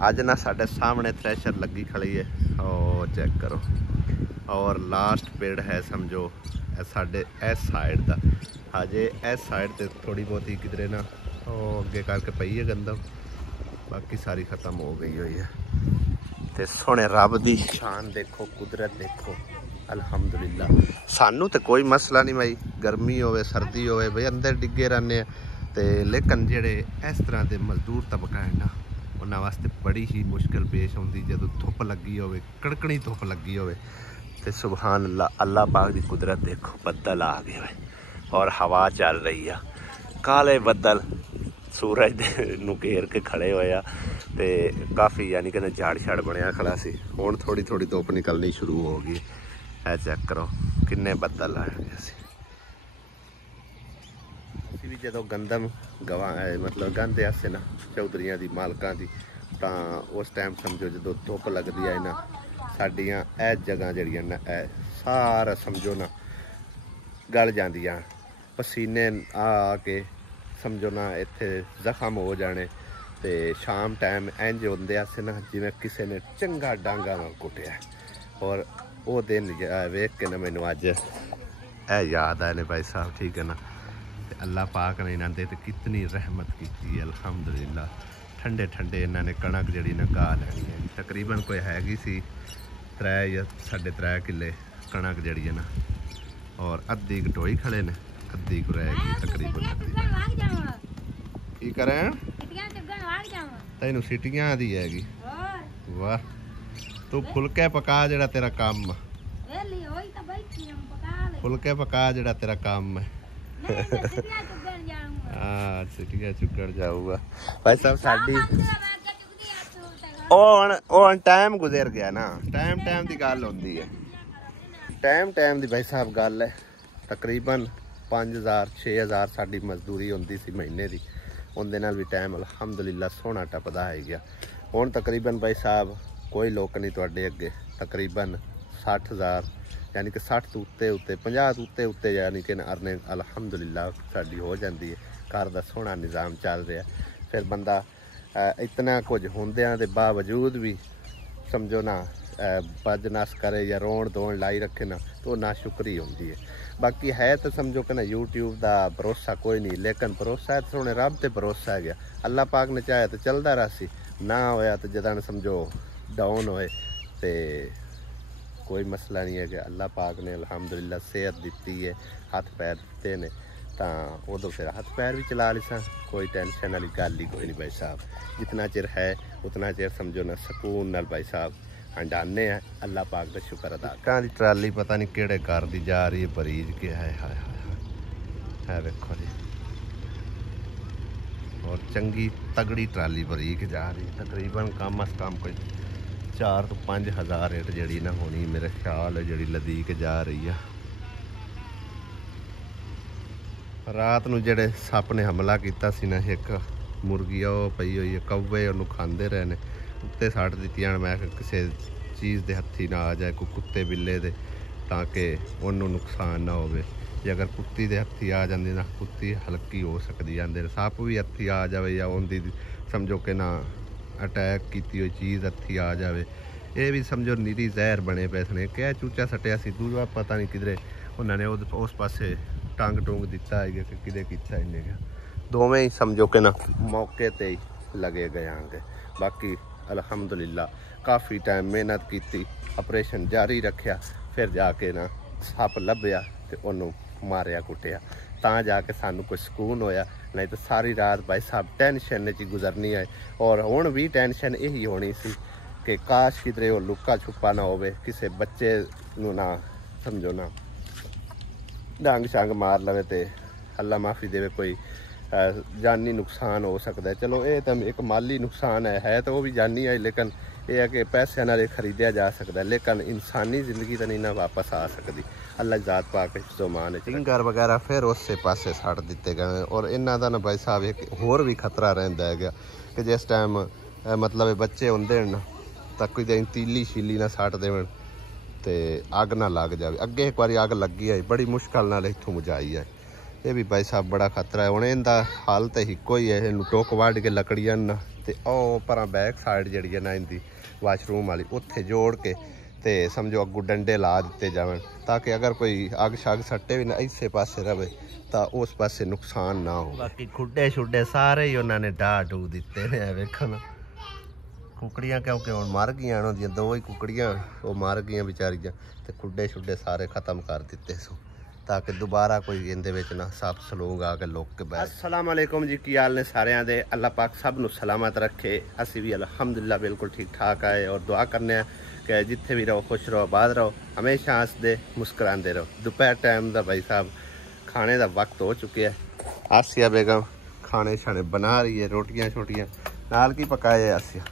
अज ना साढ़े सामने थ्रैशर लगी खड़ी है, और चेक करो। और लास्ट पेड़ है समझो साढ़े इस साइड का, हजे इस साइड ते थोड़ी बहुत ही किधरे ना अगे करके पई है गंदम, बाकी सारी ख़त्म हो गई हुई है। तो सोने रब दी शान देखो, कुदरत देखो, अलहमदुलिल्लाह। सानू तो कोई मसला नहीं भाई, गर्मी होवे सर्दी होवे भाई अंदर डिगे रहने, तो लेकिन जेड़े इस तरह के मजदूर तबका है ना, उन्होंने वास्ते बड़ी ही मुश्किल पेश आती जो धुप लगी होवे, कड़कनी धुप लगी होवे। तो सुबहान अल्लाह, अल्लाह पाक की कुदरत देखो। बदल आ गए और हवा चल रही है, काले बदल सूरज नूं घेर के खड़े होए आ, ते काफ़ी यानी कि झाड़ छाड़ बनया खड़ा सी। हुण थोड़ी थोड़ी धुप निकलनी शुरू हो गई है। चेक करो किन्ने बदल आए गए सी। असीं भी जदों गंदम मतलब गांदे आसे ना चौधरियां दी मालकां दी, तां उस टाइम समझो जदों धुप लगदी है ना, साडियां ए जगह जड़ियां ना सारा समझो ना गल जांदियां, पसीने आ के समझो ना इत्थे जख्म हो जाने। तो शाम टाइम इंज होंदे आसे ना जिवें किसी ने चंगा डांगा नाल कुटिया। और वो दिन वेख के ना मैनू अज ए याद आए ने भाई साहब, ठीक है ना। अल्लाह पाक ने इन्होंने तो कितनी रहमत की है, अल्हम्दुलिल्लाह। ठंडे ठंडे इन्होंने कणक जी ना गा लैनी है, तकरीबन कोई हैगी सी 3 या 3.5 किले कणक जी है ना, और अद्धी कटोई खड़े ने, अद्धी को रहेगी तकरीबन। की करें तेनू सीटियां दी हैगी। वाह, तू फुलके पका जड़ा तेरा काम, फुलके पका जड़ा तेरा काम है। हाँ सीटियां चुगण जाऊगा भाई साहब। साडी ओ टाइम गुजर गया ना, टाइम की गल होंदी है, टाइम की भाई साहब गल है। तकरीबन 5000 6000 साडी मजदूरी होंदी सी महीने की, उनदे नाल भी टाइम अलहमदुलिल्लाह सोहना टपदा है गया। हुण तकरीबन भाई साहब कोई लोक नहीं तुहाडे अगे, तकरीबन 60000 यानी कि 60 तो उत्ते 50 तो उत्ते यानी कि अर्निंग अलहमदुलिल्लाह साडी हो जाती है। घर का सोहना निज़ाम चल रहा। फिर बंदा इतना कुछ होंदियां दे बावजूद भी समझो ना भज नस करे या रोण धोण लाई रखे ना, तो ना शुक्री होंदी है। बाकी है तो समझो कि ना यूट्यूब का भरोसा कोई नहीं, लेकिन भरोसा है तो सोने रब से भरोसा है गया। अल्लाह पाक ने चाहे तो चलता रहा सी, ना होया तो जदन समझो डाउन होए तो कोई मसला नहीं है कि अल्लाह पाक ने अलहमदुलिल्लाह सेहत दी है, हाथ पैर दिते ने, तो उदों फिर हाथ पैर भी चला ली सा। कोई टेंशन वाली गल ही कोई नहीं भाई साहब। जितना चिर है उतना चिर समझो ना सुकून नाल भाई साहब हंडाने हैं। अल्लाह पाक का शुक्र अदा। कहाँ की ट्राली पता नहीं केड़े घर दी जा रही है, भरीज के है देखो जी। और चंगी तगड़ी ट्राली भरी के जा रही है, तकरीबन कम अज कम कोई 4 तो 5 हज़ार रेट जड़ी ना होनी मेरे ख्याल है, जड़ी लदी के जा रही है। रात नूं जेड़े सप ने हमला किया सी ना, एक मुर्गी पई हुई है, कौवे उन्होंने खाते रहे ने, उत्ते सट दित्तियां। मैं किसी चीज़ के हत्थी ना आ जाए, कोई कुत्ते बिल्ले दे, ताकि उन्होंने नुकसान ना होवे। जे अगर कुत्ती के हत्थी आ जाती ना, कुत्ती हल्की हो सकती है, सप भी हत्थी आ जाए या उनकी समझो कि ना अटैक की हुई चीज़ हत्थी आ जाए, ये भी समझो निरी जहर बने पे थे। क्या चूचा सटिया सी दूजा पता नहीं किधरे उन्होंने उस पासे टंग टुंग दिता है कि किदे किता इन्हें, दोवें ही समझो कि ना मौके ते ही लगे गए आंगे। बाकी अलहमदुलिल्लाह काफ़ी टाइम मेहनत की, ऑपरेशन जारी रखा, फिर जाके ना सप लभ्या तो उन्होंने मारिया कुटिया, तां जाके सानू कोई सुकून होया। नहीं तो सारी रात भाई साहब टेंशन च गुजरनी है। और हुण भी टेंशन यही होनी सी कि काश किधरे वो लुका छुपा ना होवे, किसी बच्चे नू ना समझो ना डंग शंग मार लवे तो अल्लाह माफ़ी देवे, कोई जानी नुकसान हो सकता है। चलो ये तो एक माली नुकसान है तो वो भी जानी है, लेकिन यह है कि पैसे नाल खरीदा जा सकता है, लेकिन इंसानी जिंदगी तो नहीं ना वापस आ सकती। अल्लाह जात पाक मान है। टिंगर वगैरह फिर उस पासे सट दिते गए। और इन्हों का ना भाई साहब एक होर भी खतरा रहिंदा है कि जिस टाइम मतलब बच्चे होंदे ना, तो कोई तीली शीली ना सट देवन तो अग ना लग जाए। अगे एक बार अग लगी है, बड़ी मुश्किल नाल इत्थों बुझाई है। ये भी भाई साहब बड़ा खतरा है। हुण इहदा हाल तो इक्को ही है, इहनूं टुक वढ़ के लकड़ियां ना ਤੇ ਉਹ ਪਰਾਂ ਬੈਕ ਸਾਈਡ ਜਿਹੜੀ ਹੈ ਨਾ ਇਹਦੀ ਵਾਸ਼ਰੂਮ ਵਾਲੀ ਉੱਥੇ ਜੋੜ ਕੇ ਤੇ ਸਮਝੋ ਅੱਗੂ ਡੰਡੇ ਲਾ ਦਿੱਤੇ ਜਾਵਣ ਤਾਂ ਕਿ ਅਗਰ ਕੋਈ ਅੱਗ ਸ਼ੱਗ ਸੱਟੇ ਵੀ ਨਾ ਇਸੇ ਪਾਸੇ ਰਵੇ ਤਾਂ ਉਸ ਪਾਸੇ ਨੁਕਸਾਨ ਨਾ ਹੋ। ਬਾਕੀ ਖੁੱਡੇ ਛੁੱਡੇ ਸਾਰੇ ਹੀ ਉਹਨਾਂ ਨੇ ਢਾਹ ਢੂ ਦਿੱਤੇ ਨੇ। ਵੇਖੋ ਨਾ ਕੁਕੜੀਆਂ ਕਿਉਂਕਿ ਹੁਣ ਮਰ ਗਈਆਂ ਉਹਨਾਂ ਦੀਆਂ 2 ਹੀ ਕੁਕੜੀਆਂ ਉਹ ਮਰ ਗਈਆਂ ਵਿਚਾਰੀਆਂ ਤੇ ਖੁੱਡੇ ਛੁੱਡੇ ਸਾਰੇ ਖਤਮ ਕਰ ਦਿੱਤੇ ਸੋ ਤਾਂ ਕਿ ਦੁਬਾਰਾ ਕੋਈ ਇਹਦੇ ਵਿੱਚ ਨਾ ਸੱਪ ਸਲੂਗ ਆ ਕੇ ਲੁੱਕ ਕੇ ਬੈਠ। अस्सलाम वालेकुम जी, की हाल ने सारिਆਂ ਦੇ। अल्लाह पाक सब ਨੂੰ सलामत रखे। ਅਸੀਂ ਵੀ अल्हम्दुलिल्लाह बिल्कुल ठीक ठाक आए और दुआ करने कि जिथे भी रहो खुश रहो आबाद रहो हमेशा हंसते मुस्कुराते रहो। दोपहर टाइम का भाई साहब खाने का वक्त हो चुके है। आसिया बेगम खाने शाने बना रही है, रोटियां छोटियां नाल की पकाए आसिया।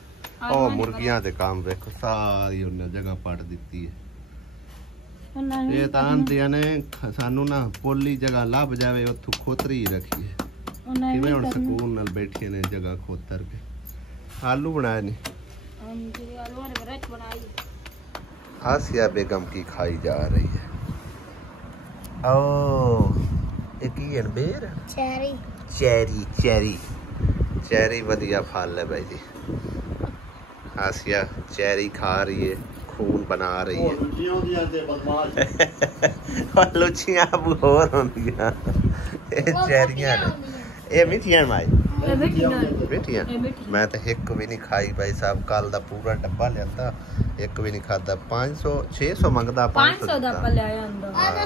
ओ मुर्गियां दे काम देखो सारी उन्हें जगह पड़ दी है। ये तांदियां ने सानू ना पोली जगह लभ जावे उथों खोतरी रखी है किवें हुण सुकून नाल बैठी ने जगह खोतर के। आलू बनाए ने जी, आलू और मिर्च बनाई। आसिया बेगम की खाई जा रही है। ओ ये की है बेर चेरी चेरी चेरी चेरी बढ़िया फल है भाई जी। आसिया चेरी खा रही है, खून बना रही है। लुचियां अब होर होंदियां चेरियां ये मिठियां माई मिठियां। मैं तो एक भी नहीं खाई भाई साहब। कल दा पूरा डब्बा लिया एक भी नहीं खाता। 500 600 मंगदा 500 दा ले आया अंदर आ तो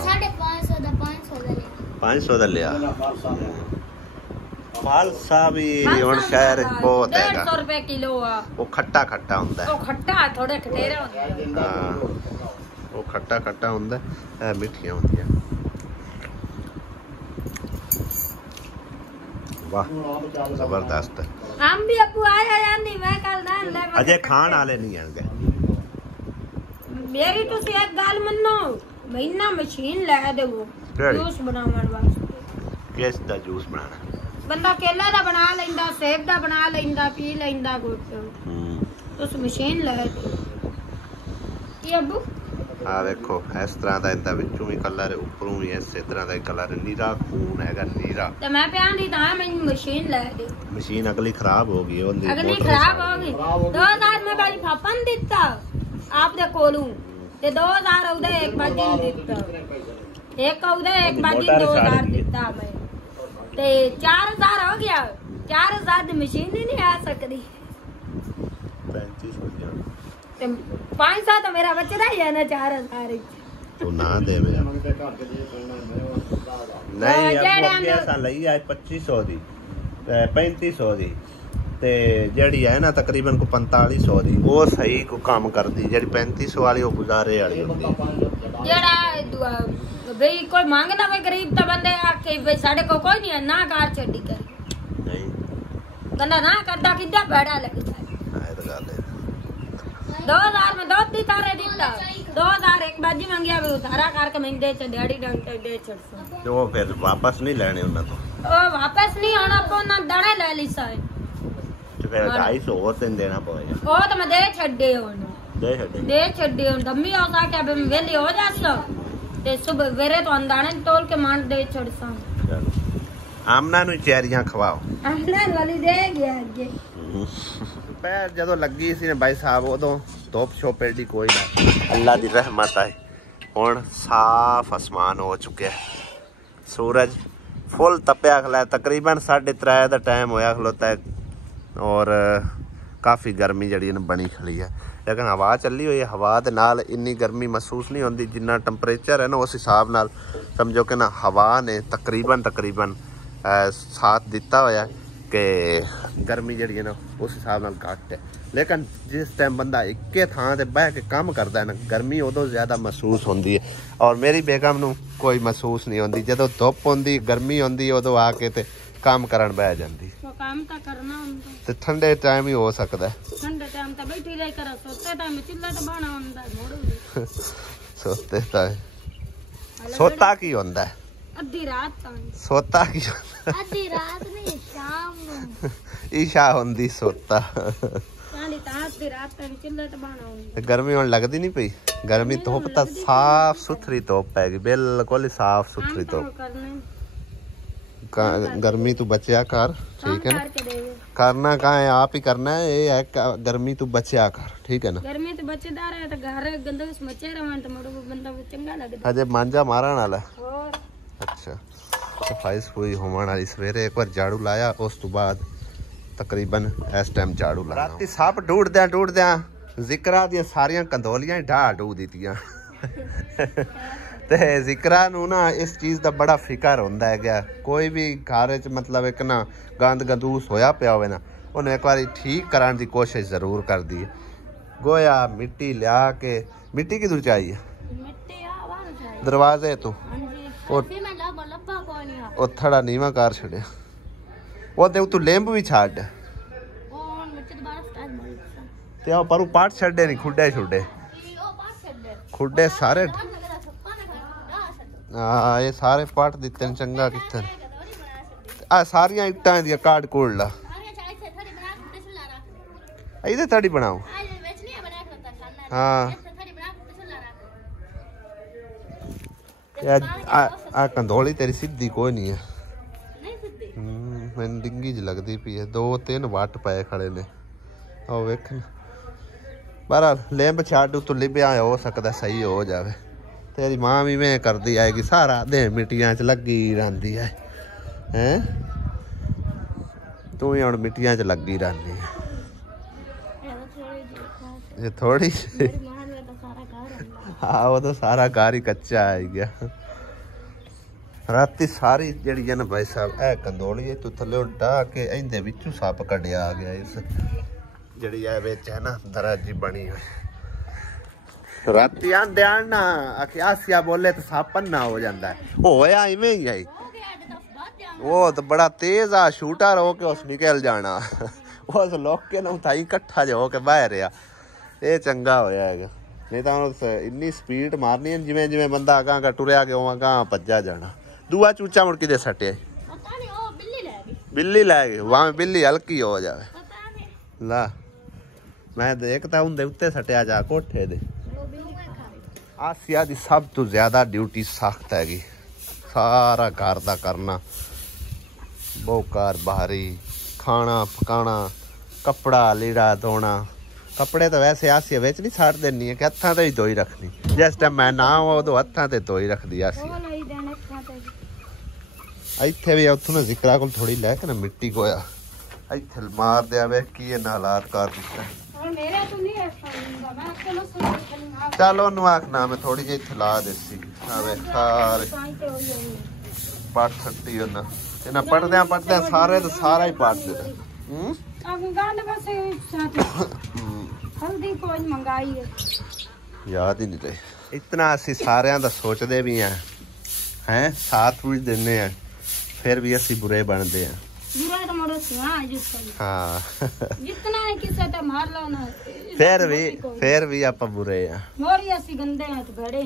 550 दा लिया। फालसा भी हुण शहर बहुत है 150 रुपए किलो आ। वो खट्टा खट्टा हुंदा है, वो खट्टा थोड़े खटेरा हुंदा। हां वो खट्टा खट्टा हुंदा है, मिठियां हुंदियां। वाह जबरदस्त। हम भी अबू आया या नहीं मैं कल ना ले अजय खान वाले नहीं आएंगे। मेरी तो एक गाल मन्नो महीना मशीन ला देवो जूस बनावन वास्ते। किस दा जूस बनाना? बंदा केला दा बना लेंदा, सेब दा बना लेंदा, पी लेंदा गुट। उस मशीन ले ये अबू आ देखो इस तरह दा इंदा विचों भी कलर ऊपरों भी इस तरह दा कलर नीरा खून हैगा नीरा। ते मैं प्यान दी ता मैं मशीन ले दे। मशीन अगली खराब हो गई ओंदी अगली खराब हो गई। 2000 में भाई पापन दित्ता आप दे कोलू ते 2000 उदे एक बाजी दित्ता। एक उदे एक बाजी 2000 दित्ता मैं ते 4000 हो गया। 4000 दी मशीन ही नहीं आ सकती। 35 हो गया ते 500 तो मेरा बचड़ा ही है ना। 4000 तो ना दे मेरा नहीं अब ऐसा लई आए 2500 दी 3500 दी ते जेड़ी है ना तकरीबन को 4500 दी वो सही को काम करदी। जेड़ी 3500 वाली वो गुजारे वाली होंदी। जेड़ा भाई कोई मांगदा वे गरीब तो बंदे आके भाई साडे को कोई नहीं है ना कार छड्डी कर नहीं बंदा ना करदा किड्डा बड़ा लगदा है। तो गल है 2000 में दो दी तारे दित्ता 2000 एक बाजी मांगया वे उधारा करके मैं दे छ डेढ़ी डंटे दे छड़सो तो फिर वापस नहीं लेने उन्ना तो ओ वापस नहीं आना पोना दड़े ले लीसा है तो फिर 250 और दिन देना पड़ेगा। ओ तो मैं दे छड्डे हुन दे छड्डे हुन दम्मी हो सा के मैं वेली हो जासो ते सुबह वेरे तो अंदाने तोल के मान दे छड़सा। आमना नु चेरियां खवाओ आमना वाली दे गया अगे पैर जदों लगी सी ने भाई साहब उदों धुप छोप एडी कोई ना अल्लाह दी रहमत है। हुण साफ आसमान हो चुके है, सूरज फुल तपया खला तकरीबन 3:30 दा टाइम होया खलोता है और काफ़ी गर्मी जड़ी बनी खड़ी है। लेकिन हवा चली हुई है, हवा दे नाल इन्नी गर्मी महसूस नहीं होती जिन्ना टैंपरेचर है ना उस हिसाब नाल समझो कि ना हवा ने तकरीबन साथ दिता होया कि गर्मी जड़ी है ना उस हिसाब नाल घट है। लेकिन जिस टाइम बंदा इक्के थां ते बह के काम करता है ना गर्मी उदों ज़्यादा महसूस होती है और मेरी बेगम नूं कोई महसूस नहीं होती। जदों धुप होंदी गर्मी होंदी उदों आके ते काम करन बह जांदी। काम तो करना हुंदा ते ठंडे टाइम ही हो सकता है। ठंडे टाइम तो बैठी रह कर सोते टाइम चुल्ला तो बाना हुंदा मोड़ सोते टाइम सोता की हुंदा है अद्धी रात ताईं सोता की अद्धी रात नहीं शाम नूं ईशा हुंदी सोता काली ता अद्धी रात ताईं चुल्ला तो बाना हुंदा। गर्मी हुण लगदी नहीं पई गर्मी धुप तां साफ सुथरी धुप है बिल्कुल साफ सुथरी धुप। गर्मी तू बचिया कर ठीक है ना। करना कहाँ है, आप ही करना है। ये है गर्मी तू बचा कर, ठीक है ना। गर्मी तो बचेदार है तो घर गंदे मचे रहे तो मोड़ो बंदा चंगा लगदा। अजे मांजा मारन वाला और अच्छा सफाई सफुई होवन वाली। सवेरे एक बार झाड़ू लाया, उस तो बाद तकरीबन इस टाइम झाड़ू लाया। राती सप ढूंढद्या जिक्रा दी सारियां कंदोलियां ढा ढू दित्तियां ते जिक्रा नू ना इस चीज़ का बड़ा फिकर होंदा है गया। कोई भी घर च मतलब एक ना गंद गंदूस होया पिया होवे ना, उन्हें एक बार ठीक कराने की कोशिश जरूर कर दी। गोया मिट्टी लिया के, मिट्टी किधर चाहिए दरवाजे तो वो थोड़ा नीवा कार छड़िया वो दे तू लेंब भी छाड़ ते पर पाट छड़े नहीं, खुडे सारे हाँ ये सारे पाट दिते न। चंगा कितने आ सारिया इट्टां दी काट कोड़ ला इधर थड़ी बनाओ। हाँ आ कंधोली तेरी सीधी कोई नहीं है। मैंने डिंगी ज लगती पी है। 2-3 वट पे खड़े ने आओ वेख। बहरहाल लिंब छाड़ तू लिबिया हो सकता सही हो जाए। तेरी मां भी मैं करती आएगी, सारा दिन मिट्टियां च लगी रही है। हैं तू ही हुण मिट्टियां च लगी रही है। ये थोड़ी हाँ वो तो सारा घर ही कच्चा है गया। राती सारी जड़ी है ना भाई साहब ए कंदोली तू थले ढा के इंदे विचों सप कढ़िया आ गया। इस जड़ी है विच है ना दराजी बनी हुई। राती आंदे आना आसिया बोले तो सप ना हो जाता है। होया इवें ही है। वो तो बड़ा तेज आ शूटर हो के उस निकल जाना उस लोके ना उठाई कट्ठा जो होके बह रहा। ये चंगा होया है। नहीं तो इन्नी स्पीड मारनी है जिमें जिमें बंदा अगा टुरया गया अगा भज्जा जाना। दूआ चूचा मुड़ किदे सटे बिल्ली लै गई। वहां बिल्ली हल्की हो जाए ला मैं देखता उनके उत्ते सटिया जा कोठे दे। आसिया दी सब तो ज्यादा ड्यूटी सख्त हैगी। सारा घर दा करना, बोकार बाहरी, खाना पकाना, कपड़ा लीड़ा धोना। कपड़े तो वैसे आसिया विच नहीं छाड़ देनी है कि हत्थां ते ही धोई रखनी। जिस टाइम मैं ना हो उदों हत्थां ते धोई रखदी आसिया। इत्थे भी उथों ना जिक्रा कोल थोड़ी लैके ना मिट्टी कोया इत्थे मार दिया वे की हालात कर दिता। चल ओनू आखना मैं थोड़ी जी इत्थे ला देसी आवे सारे पट छट्टी उन्ना इन्ना पटदे सारे तो सारा ही पट दे। याद ही नहीं रहे। इतना असी सारिਆਂ ਦਾ सोचते भी हैं साथ भी देने हैं फिर भी असी बुरे बनते हैं। हाँ फिर भी आप बुरे हैं।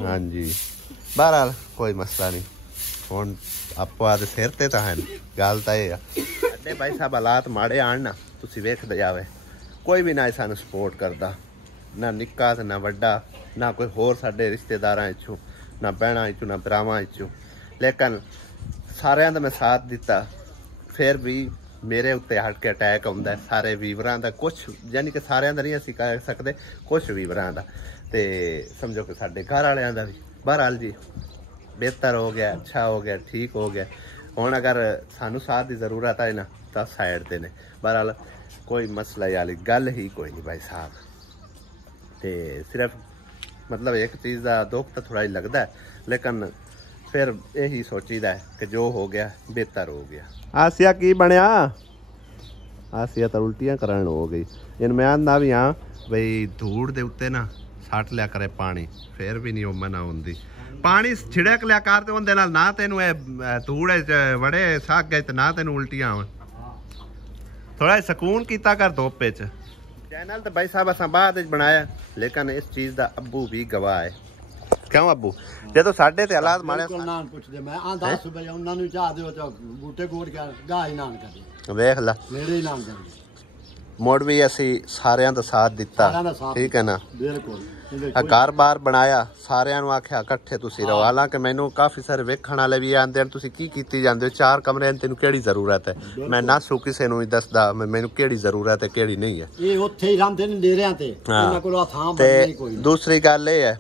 हाँ जी बहरहाल कोई मसला नहीं। हुण आपो आदे सिर ते तो है गल तो यह है भाई साहब हालात माड़े आन ना तुसीं वेखदे जावे कोई भी ना सानू सपोर्ट करता ना निक्का ते ना वड्डा ना कोई होर साडे रिश्तेदारां विचों ना भैणां विचों ना भरावां विचों। लेकिन सारिਆਂ ਦਾ मैं साथ दिता फिर भी मेरे उत्ते हट के अटैक आउंदा है सारे वीवरां दा। कुछ यानी कि सारिਆਂ ਦਾ नहीं असीं कह सकते कुछ वीवरां दा ते समझो कि साडे घर वालियां दा भी। बहरहाल जी बेहतर हो गया, अच्छा हो गया, ठीक हो गया। हुण अगर सानू साथ की जरूरत है ना तो साइड ते ने। बहरहाल कोई मसला वाली गल ही कोई नहीं भाई साहब। ते सिर्फ मतलब एक चीज़ का दुख तो थोड़ा ही लगता है लेकिन फिर यही सोचीदा है कि जो हो गया बेहतर हो गया। आसिया की बनया आसिया तो उल्टियां करन हो गई। इन मैं आंदा भी हाँ बई धूड़ दे उत्ते ना सट लिया करे पानी फिर भी नहीं उमन आउंदी। पानी छिड़क लिया कर ते उंदे नाल ना तेनू धूड़ बड़े सक गए ना तेनू उल्टियां आवन। थोड़ा सुकून कीता कर धोपे च। चैनल तो भाई साहब असां बाद बनाया लेकिन इस चीज़ का अब्बू भी गवाह है। क्यों अब्बू जो साडे ते हालात माड़े पुछदे मैं आ 10 बजे उन्हां नूं चाह दिओ ते बूटे कोड़ के गाह नान कर वेख ला मेरे नान कर ਮੁੜ ਵੀ ਅਸੀਂ ਸਾਰਿਆਂ ਦਾ ਸਾਥ ਦਿੱਤਾ, ਸਾਰਿਆਂ ਦਾ ਸਾਥ ਠੀਕ ਹੈ ਨਾ। ਬਿਲਕੁਲ ਇਹਦੇ ਆ ਘਰ-ਬਾਰ ਬਣਾਇਆ, ਸਾਰਿਆਂ ਨੂੰ ਆਖਿਆ ਇਕੱਠੇ ਤੁਸੀਂ ਰਹੋ। ਹਾਲਾਂਕਿ ਮੈਨੂੰ ਕਾਫੀ ਸਾਰੇ ਵੇਖਣ ਵਾਲੇ ਵੀ ਆਂਦੇ ਹਨ, ਤੁਸੀਂ ਕੀ ਕੀਤੀ ਜਾਂਦੇ ਹੋ, 4 ਕਮਰੇ ਨੇ, ਤੈਨੂੰ ਕਿਹੜੀ ਜ਼ਰੂਰਤ ਹੈ। ਮੈਂ ਨਾ ਸੂ ਕਿਸੇ ਨੂੰ ਵੀ ਦੱਸਦਾ ਮੈਨੂੰ ਕਿਹੜੀ ਜ਼ਰੂਰਤ ਹੈ ਕਿਹੜੀ ਨਹੀਂ ਹੈ। ਇਹ ਉੱਥੇ ਹੀ ਰਹਿੰਦੇ ਨੇ ਡੇਰਿਆਂ ਤੇ, ਇਹਨਾਂ ਕੋਲ ਥਾਂ ਤੇ ਬਣਨੀ ਕੋਈ ਨਹੀਂ। ਦੂਸਰੀ ਗੱਲ ਇਹ ਹੈ,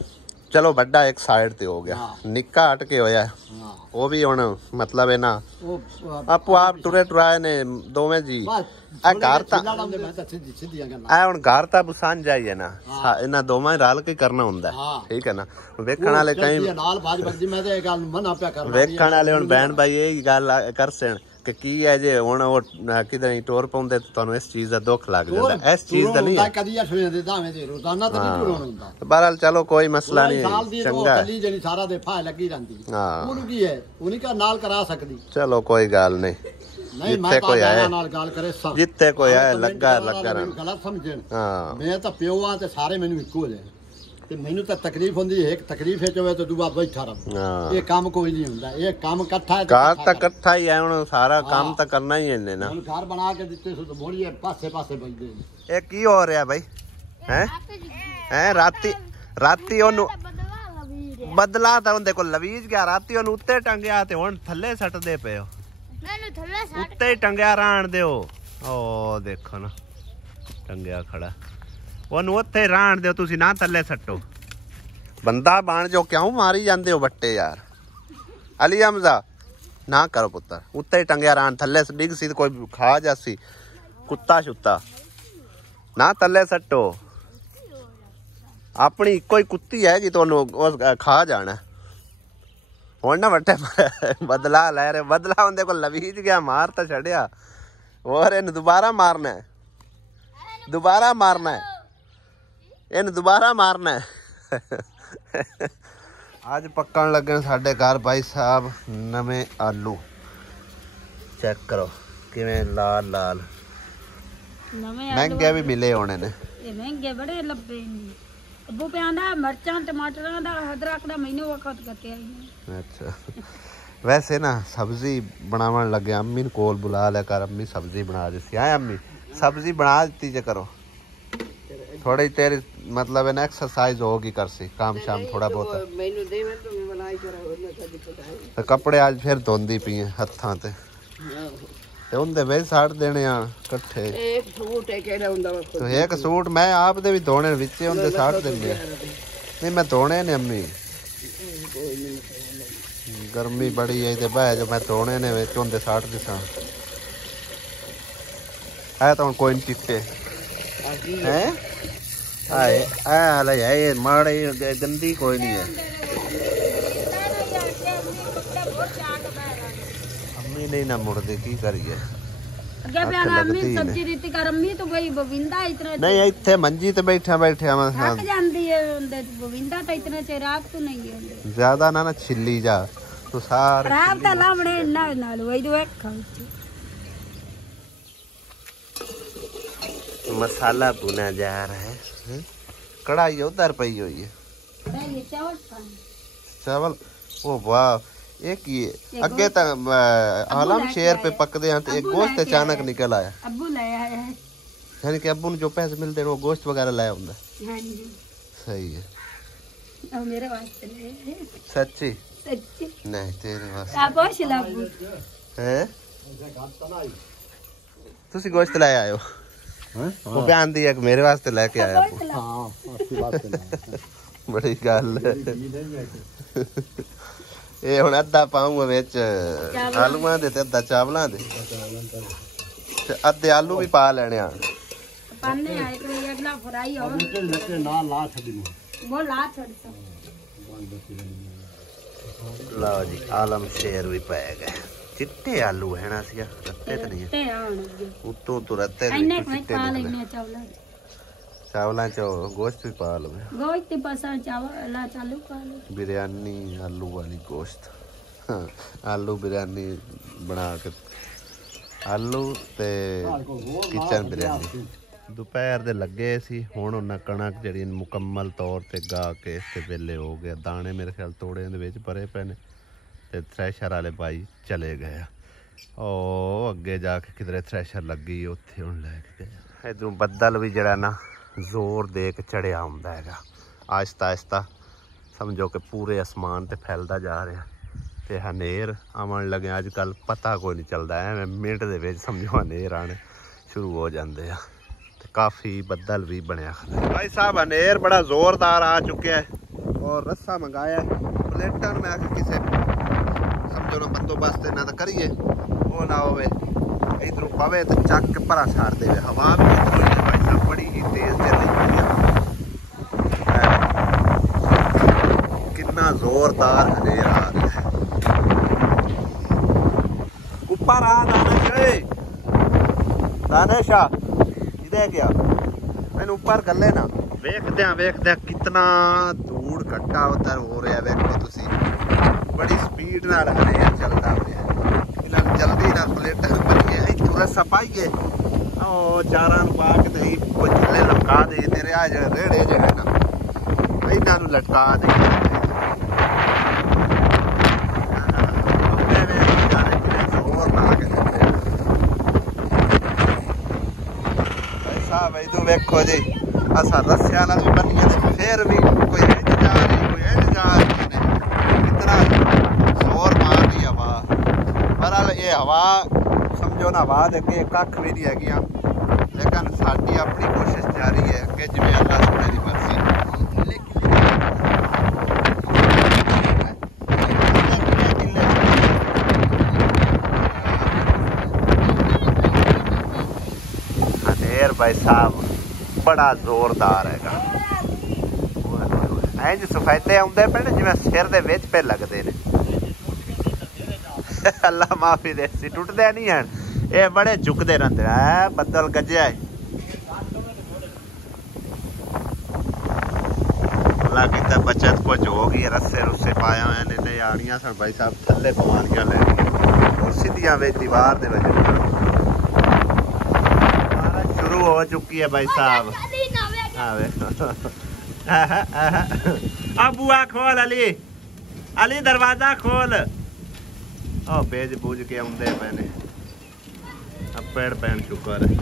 ਚਲੋ ਵੱਡਾ ਇੱਕ ਸਾਈਡ ਤੇ ਹੋ ਗਿਆ, ਨਿੱਕਾ ਹਟ ਕੇ ਹੋਇਆ, ਹਾਂ ਉਹ ਵੀ ਹੁਣ ਮਤਲਬ ਹੈ ਨਾ ਉਹ ਆਪੋ ਆਪ ਟੁਰੇ ਟੁਰਾਏ ਨੇ ਦੋਵੇਂ ਜੀ। ਇਹ ਘਰ ਤਾਂ ਸਿੱਧੀਆਂ ਗੱਲਾਂ। ਇਹ ਹੁਣ ਘਰ ਤਾਂ ਬੁਸਾਨ ਜਾਈਏ ਨਾ, ਇਹਨਾਂ ਦੋਵਾਂ ਹੀ ਰਲ ਕੇ ਕਰਨਾ ਹੁੰਦਾ, ਠੀਕ ਹੈ ਨਾ। ਵੇਖਣ ਵਾਲੇ ਕਈ ਨਾਲ ਬਾਜ ਵੱਜਦੀ, ਮੈਂ ਤਾਂ ਇਹ ਗੱਲ ਮਨਾ ਪਿਆ ਕਰਨਾ। ਵੇਖਣ ਵਾਲੇ ਹੁਣ ਬਹਿਣ ਬਾਈ ਇਹ ਗੱਲ ਕਰ ਸਣ ਕਿ ਕੀ ਹੈ ਜੇ ਹੁਣ ਉਹ ਕਿਧਰ ਨਹੀਂ ਟੋਰ ਪਾਉਂਦੇ ਤੁਹਾਨੂੰ ਇਸ ਚੀਜ਼ ਦਾ ਦੁੱਖ ਲੱਗ ਜਾਂਦਾ, ਇਸ ਚੀਜ਼ ਦਾ ਨਹੀਂ ਹੈ। ਕਦੀ ਅਸਵੇਂ ਦੇ ਦਾਵੇਂ ਤੇ ਰੋਜ਼ਾਨਾ ਤਾਂ ਨਹੀਂ ਟੁਰਣ ਹੁੰਦਾ। ਬਹਰਹਾਲ ਚਲੋ ਕੋਈ ਮਸਲਾ ਨਹੀਂ, ਸਾਲ ਦੀ ਚੰਗਾ ਕੱਲੀ ਜਿਹੜੀ ਸਾਰਾ ਦੇ ਫਾਹ ਲੱਗੀ ਰਹਿੰਦੀ, ਹਾਂ ਉਹਨੂੰ ਕੀ ਹੈ, ਉਹ ਨਹੀਂ ਨਾਲ ਕਰਾ ਸਕਦੀ। ਚਲੋ ਕੋਈ ਗੱਲ ਨਹੀਂ, ਨਹੀਂ ਮੈਂ ਤਾਂ ਜਾਨਾ ਨਾਲ ਗੱਲ ਕਰੇ ਸਾਂ, ਜਿੱਥੇ ਕੋਈ ਆਏ ਲੱਗਾ ਮੈਨੂੰ ਗਲਤ ਸਮਝਣ। ਹਾਂ ਮੈਂ ਤਾਂ ਪਿਓ ਆ ਤੇ ਸਾਰੇ ਮੈਨੂੰ ਇੱਕੋ ਹੋ ਜਾਣ, ਤੇ ਮੈਨੂੰ ਤਾਂ ਤਕਲੀਫ ਹੁੰਦੀ ਹੈ, ਇੱਕ ਤਕਲੀਫ ਵਿੱਚ ਹੋਵੇ ਤਾਂ ਦੂਆ ਬੈਠਾ ਰਹਾਂ। ਇਹ ਕੰਮ ਕੋਈ ਨਹੀਂ ਹੁੰਦਾ, ਇਹ ਕੰਮ ਇਕੱਠਾ ਹੈ। ਘਰ ਤਾਂ ਇਕੱਠਾ ਹੀ ਹੈ, ਹੁਣ ਸਾਰਾ ਕੰਮ ਤਾਂ ਕਰਨਾ ਹੀ ਇਹਨੇ ਨਾ। ਹੁਣ ਘਰ ਬਣਾ ਕੇ ਦਿੱਤੇ ਸੋ ਮੋੜੀਏ ਪਾਸੇ ਪਾਸੇ ਬੈਠਦੇ ਨੇ। ਇਹ ਕੀ ਹੋ ਰਿਹਾ ਬਾਈ? ਹੈ ਰਾਤੀ ਉਹਨੂੰ ਬਦਲਾ ਤਾਂ ਉਹਦੇ ਕੋਲ ਲਵੀਜ ਗਿਆ, ਰਾਤੀ ਉਹਨੂੰ ਉੱਤੇ ਟੰਗਿਆ ਤੇ ਹੁਣ ਥੱਲੇ ਸੱਟਦੇ ਪਏ ਹੋ। ਉੱਤੇ ਹੀ ਟੰਗਿਆ ਰਹਿਣ ਦਿਓ, ਉਹ ਦੇਖੋ ਨਾ ਟੰਗਿਆ ਖੜਾ, ਉਹਨੂੰ ਉੱਥੇ ਰਹਿਣ ਦਿਓ, ਤੁਸੀਂ ਨਾ ਥੱਲੇ ਸੱਟੋ। ਬੰਦਾ ਬਣ ਜੋ, ਕਿਉਂ ਮਾਰੀ ਜਾਂਦੇ ਹੋ ਬੱਟੇ ਯਾਰ। ਅਲੀ ਹਮਜ਼ਾ ਨਾ ਕਰੋ ਪੁੱਤਰ, ਉੱਤੇ ਹੀ ਟੰਗਿਆ ਰਹਿਣ, ਥੱਲੇ ਡਿੱਗ ਸੀ ਕੋਈ ਖਾ ਜਾਸੀ ਕੁੱਤਾ ਸ਼ੁੱਤਾ, ਨਾ ਥੱਲੇ ਸੱਟੋ। ਆਪਣੀ ਇੱਕੋ ਹੀ ਕੁੱਤੀ ਹੈਗੀ, ਤੁਹਾਨੂੰ ਉਸ ਖਾ ਜਾਣਾ। ਹੁਣ ਨਾ ਵੱਟੇ ਬਦਲਾ ਲੈ ਰਹੇ, ਬਦਲਾ ਉਹਦੇ ਕੋਲ ਲਵੀਜ ਗਿਆ, ਮਾਰ ਤਾਂ ਛੱਡਿਆ, ਹੋਰ ਇਹਨੂੰ ਦੁਬਾਰਾ ਮਾਰਨਾ, ਦੁਬਾਰਾ ਮਾਰਨਾ, ਇਹਨੂੰ ਦੁਬਾਰਾ ਮਾਰਨਾ। ਅੱਜ ਪੱਕਣ ਲੱਗੇ ਸਾਡੇ ਘਰ ਭਾਈ ਸਾਹਿਬ ਨਵੇਂ ਆਲੂ, ਚੈੱਕ ਕਰੋ ਕਿਵੇਂ ਲਾਲ ਲਾਲ, ਮਹਿੰਗੇ ਵੀ ਮਿਲੇ ਹੋਣੇ ਨੇ। ਇਹ ਮਹਿੰਗੇ ਬੜੇ ਲੱਭੇ ਨੇ। ਅੱਬੂ ਪਿਆਂਦਾ ਮਿਰਚਾਂ ਟਮਾਟਰਾਂ ਦਾ ਅਦਰਕ ਦਾ ਮੈਨੂੰ ਵਕਤ ਕੱਟਿਆ ਹੀ। ਅੱਛਾ ਵੈਸੇ ਨਾ ਸਬਜ਼ੀ ਬਣਾਉਣ ਲੱਗੇ, ਅੰਮੀ ਨੂੰ ਕੋਲ ਬੁਲਾ ਲਿਆ ਕਰ, ਅੰਮੀ ਸਬਜ਼ੀ ਬਣਾ ਦਿੱਤੀ। ਆ ਅੰਮੀ ਸਬਜ਼ੀ ਬਣਾ ਦਿੱਤੀ ਜੇ ਕਰੋ, ਥੋੜੀ ਤੇਰੀ मतलब है ना एक्सरसाइज होगी कर सी काम शाम थोड़ा बहुत। तो कपड़े आज फिर धोंदी पी हत्थां ते ते उंदे वे साड़ देने आ इकट्ठे। एक सूट है केड़ा हुंदा वा, तो एक सूट मैं आप दे भी धोने विचे उंदे साड़ देने। नहीं मैं धोने ने अम्मी, गर्मी बड़ी है ते बह जो मैं धोने ने विच उंदे साड़ दिसा है तो कोई नहीं चिट्टे हैं आए आले है माड़े गंदी कोई नहीं है। अम्मी नहीं ना मुड़दी की करिए सब्जी रीति कर अम्मी तो भाई बविंदा इतना नहीं इत्थे मंजी ते बैठा बैठे थक जांदी है उंदे बविंदा तो इतना चेर रात तो नहीं है ज्यादा ना छिल्ली जा तो सारे रात ता लावणे ना नाल वही दो एक खाओ। मसाला भुना जा रहा है, कढ़ाई उधर पई हुई है चावल। ओ वाह एक ये अगे तक आलम शेर पे पकदे हैं, एक गोश्त अचानक निकल आया। अब्बू लाया है, यानी कि अब्बू ने जो पैसे मिलते हैं वो गोश्त वगैरह लाया होता है। हां जी सही है, और मेरे वास्ते ले सच्ची सच्ची नहीं तेरे वास्ते आप पोछ ला अब्बू हैं तुसी गोश्त लाया आयो वो बयान दिया कि मेरे वास्ते लेके आया। हां आपकी बात है बड़ी गल ये हुन अद्धा पाऊंगा विच आलूआं दे ते अद्धा चावलां दे ते अद्धे आलू भी पा लेने आ पाने आ एक अगला फ्राई हो लटे ना ला छड़ी वो ला छड़ लो जी आलम शेर भी पै गए। चिट्टे आलू है ना सिया रत्ते तो नहीं है उतो तो रत्ते इन्ने चिट्टे पा लेने चावला चावला चो गोश्त भी पा लो गोश्त ते पसा चावल चालू पा लो बिरयानी आलू वाली गोश्त आलू बिरयानी बना के आलू ते किचन बिरयानी दोपहर दे लगे सी हुण उन्हां कणक जिहड़ी मुकम्मल तौर ते गा के इस वेले हो गया। दाने मेरे ख्याल तोड़े दे विच भरे पे ने ते थ्रैशर वाले भाई चले गए ओ अगे जाके किधरे थ्रैशर लगी उत्थे हुण लैके गए इधरों बदल भी जड़ा ना जोर दे के चढ़िया हुंदा हैगा। आहिस्ता आहिस्ता समझो कि पूरे आसमान ते फैलदा जा रहा ते हनेर आवन लगे। अजकल पता कोई नहीं चलता है, मिनट दे विच समझो हनेर आने शुरू हो जाते हैं। तो काफ़ी बदल भी बनया। भाई साहब हनेर बड़ा जोरदार आ चुका है और रस्सा मंगाया है प्लेटन में आके किसी समझो ना बंदोबस्त ना तो करिए वो ना हो इधरों पवे तो चक के परा छाड़ दे। हवा भी भाई साहब बड़ी ही तेज चली हुई है, कितना जोरदार हनेर आ रहा है। ऊपर आ दानेशा इधर गया मैंने ऊपर कर लेना। वेखदे कितना धूड़ कट्टा उधर हो रहा है। वेखो तुसी बड़ी स्पीड नाल हनेर चलता हुआ जल्दी ना प्लेट बनिए रस्सा पाइए चारा पा के थल्ले लटका दे। तेरे आ जो रेड़े जो है ना इन्हों लटका दे। इधर वेखो जी असा रस्सिया भी बनिए फिर भी कोई इंज जा रही कोई इंज जा रही ने इतना जोर मार रही हवा। बहरहाल ये हवा समझो ना हवा दे के कख भी नहीं हैगियां, लेकिन साडी अपनी कोशिश जारी है कि जिवें अल्लाह सोने दी मर्जी। हनेर भाई साहब बड़ा जोरदार है। इंज सफेदे आउंदे पे जिवें सिर दे विच पे लगदे ने। अल्लाह माफी दे सी टुटदे नहीं हैं, ये बड़े झुकदे रहंदे है। बदल गज्या है अल्लाह की तो बचत कुछ होगी। रस्से रुस्से पाया हुए ने आनियां सन भाई साहब थल्ले पवानियां लैनियां और सीधियां वे दीवार दे वजह शुरू हो चुकी है भाई साहब। अब बुआ खोल अली, अली दरवाजा खोल। ओ बेज बूझ के आउंदे मैंने अब पेड़ पैन शुक्र है।